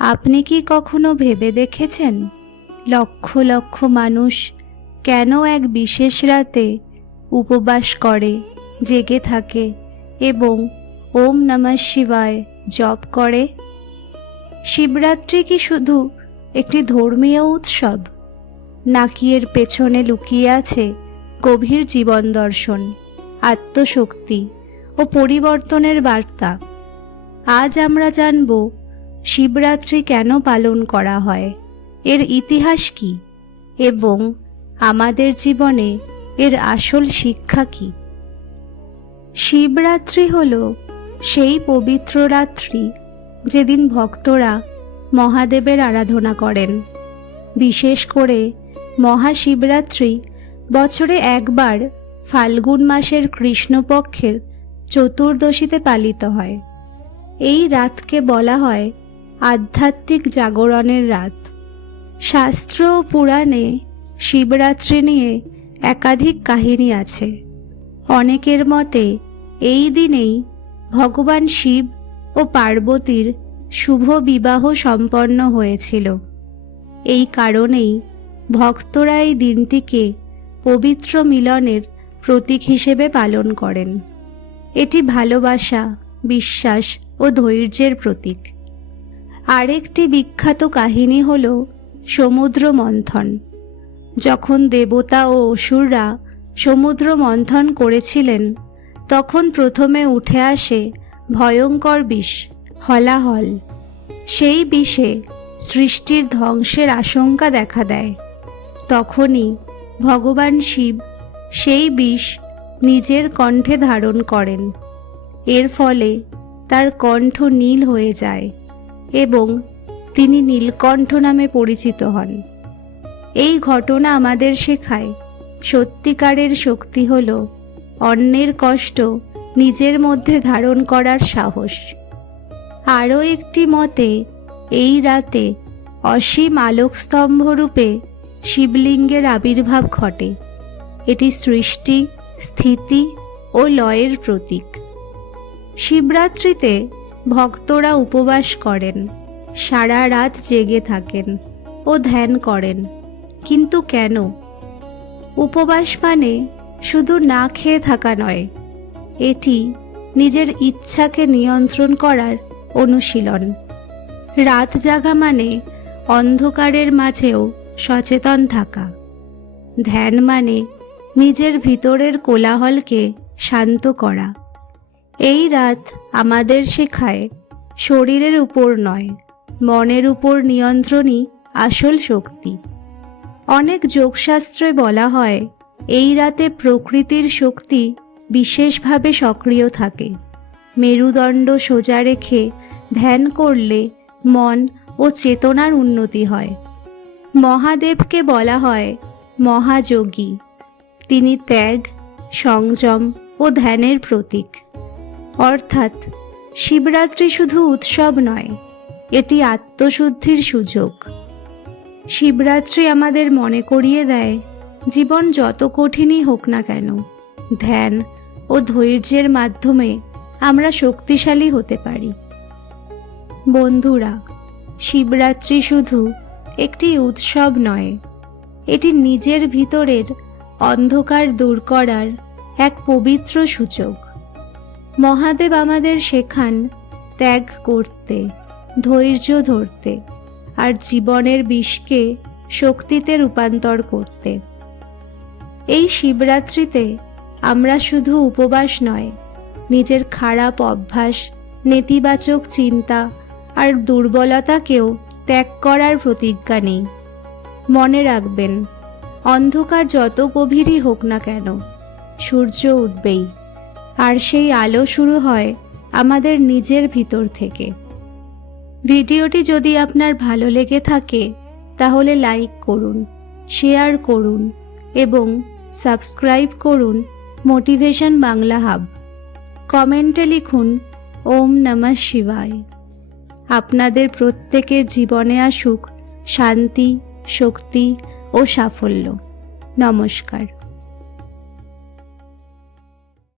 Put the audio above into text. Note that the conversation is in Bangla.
আপনি কি কখনো ভেবে দেখেছেন লক্ষ লক্ষ মানুষ কেন এক বিশেষ রাতে উপবাস করে, জেগে থাকে এবং ওম নমঃ শিবায় জপ করে? শিবরাত্রি কি শুধু একটি ধর্মীয় উৎসব, নাকি এর পেছনে লুকিয়ে আছে গভীর জীবন দর্শন, আত্মশক্তি ও পরিবর্তনের বার্তা? আজ আমরা জানব শিবরাত্রি কেন পালন করা হয়, এর ইতিহাস কি এবং আমাদের জীবনে এর আসল শিক্ষা কি। শিবরাত্রি হল সেই পবিত্র রাত্রি যেদিন ভক্তরা মহাদেবের আরাধনা করেন। বিশেষ করে মহাশিবরাত্রি বছরে একবার ফাল্গুন মাসের কৃষ্ণপক্ষের চতুর্দশীতে পালিত হয়। এই রাতকে বলা হয় আধ্যাত্মিক জাগরণের রাত। শাস্ত্র ও পুরাণে শিবরাত্রি নিয়ে একাধিক কাহিনী আছে। অনেকের মতে এই দিনেই ভগবান শিব ও পার্বতীর শুভ বিবাহ সম্পন্ন হয়েছিল। এই কারণেই ভক্তরা এই দিনটিকে পবিত্র মিলনের প্রতীক হিসেবে পালন করেন। এটি ভালোবাসা, বিশ্বাস ও ধৈর্যের প্রতীক। আরেকটি বিখ্যাত কাহিনী হল সমুদ্র মন্থন। যখন দেবতা ও অসুররা সমুদ্র মন্থন করেছিলেন, তখন প্রথমে উঠে আসে ভয়ঙ্কর বিষ, হলাহল। সেই বিষে সৃষ্টির ধ্বংসের আশঙ্কা দেখা দেয়। তখনই ভগবান শিব সেই বিষ নিজের কণ্ঠে ধারণ করেন। এর ফলে তার কণ্ঠ নীল হয়ে যায় এবং তিনি নীলকণ্ঠ নামে পরিচিত হন। এই ঘটনা আমাদের শেখায় সত্যিকারের শক্তি হল অন্যের কষ্ট নিজের মধ্যে ধারণ করার সাহস। আরও একটি মতে এই রাতে অসীম আলোকস্তম্ভ রূপে শিবলিঙ্গের আবির্ভাব ঘটে। এটি সৃষ্টি, স্থিতি ও লয়ের প্রতীক। শিবরাত্রিতে ভক্তরা উপবাস করেন, সারা রাত জেগে থাকেন ও ধ্যান করেন। কিন্তু কেন? উপবাস মানে শুধু না খেয়ে থাকা নয়, এটি নিজের ইচ্ছাকে নিয়ন্ত্রণ করার অনুশীলন। রাত জাগা মানে অন্ধকারের মাঝেও সচেতন থাকা। ধ্যান মানে নিজের ভিতরের কোলাহলকে শান্ত করা। এই রাত আমাদের শেখায় শরীরের উপর নয়, মনের উপর নিয়ন্ত্রণই আসল শক্তি। অনেক যোগশাস্ত্রে বলা হয় এই রাতে প্রকৃতির শক্তি বিশেষভাবে সক্রিয় থাকে। মেরুদণ্ড সোজা রেখে ধ্যান করলে মন ও চেতনার উন্নতি হয়। মহাদেবকে বলা হয় মহাযোগী। তিনি ত্যাগ, সংযম ও ধ্যানের প্রতীক। অর্থাৎ শিবরাত্রি শুধু উৎসব নয়, এটি আত্মশুদ্ধির সুযোগ। শিবরাত্রি আমাদের মনে করিয়ে দেয় জীবন যত কঠিনই হোক না কেন, ধ্যান ও ধৈর্যের মাধ্যমে আমরা শক্তিশালী হতে পারি। বন্ধুরা, শিবরাত্রি শুধু একটি উৎসব নয়, এটি নিজের ভিতরের অন্ধকার দূর করার এক পবিত্র সূচক। মহাদেব আমাদের শেখান ত্যাগ করতে, ধৈর্য ধরতে আর জীবনের বিষকে শক্তিতে রূপান্তর করতে। এই শিবরাত্রিতে আমরা শুধু উপবাস নয়, নিজের খারাপ অভ্যাস, নেতিবাচক চিন্তা আর দুর্বলতাকেও ত্যাগ করার প্রতিজ্ঞা নিই। মনে রাখবেন, অন্ধকার যত গভীরই হোক না কেন, সূর্য উঠবেই, আর সেই আলো শুরু হয় আমাদের নিজের ভিতর থেকে। ভিডিওটি যদি আপনার ভালো লেগে থাকে তাহলে লাইক করুন, শেয়ার করুন এবং সাবস্ক্রাইব করুন মোটিভেশন বাংলা হাব। কমেন্টে লিখুন ওম নমঃ শিবায়। আপনাদের প্রত্যেকের জীবনে আসুক শান্তি, শক্তি ও সাফল্য। নমস্কার।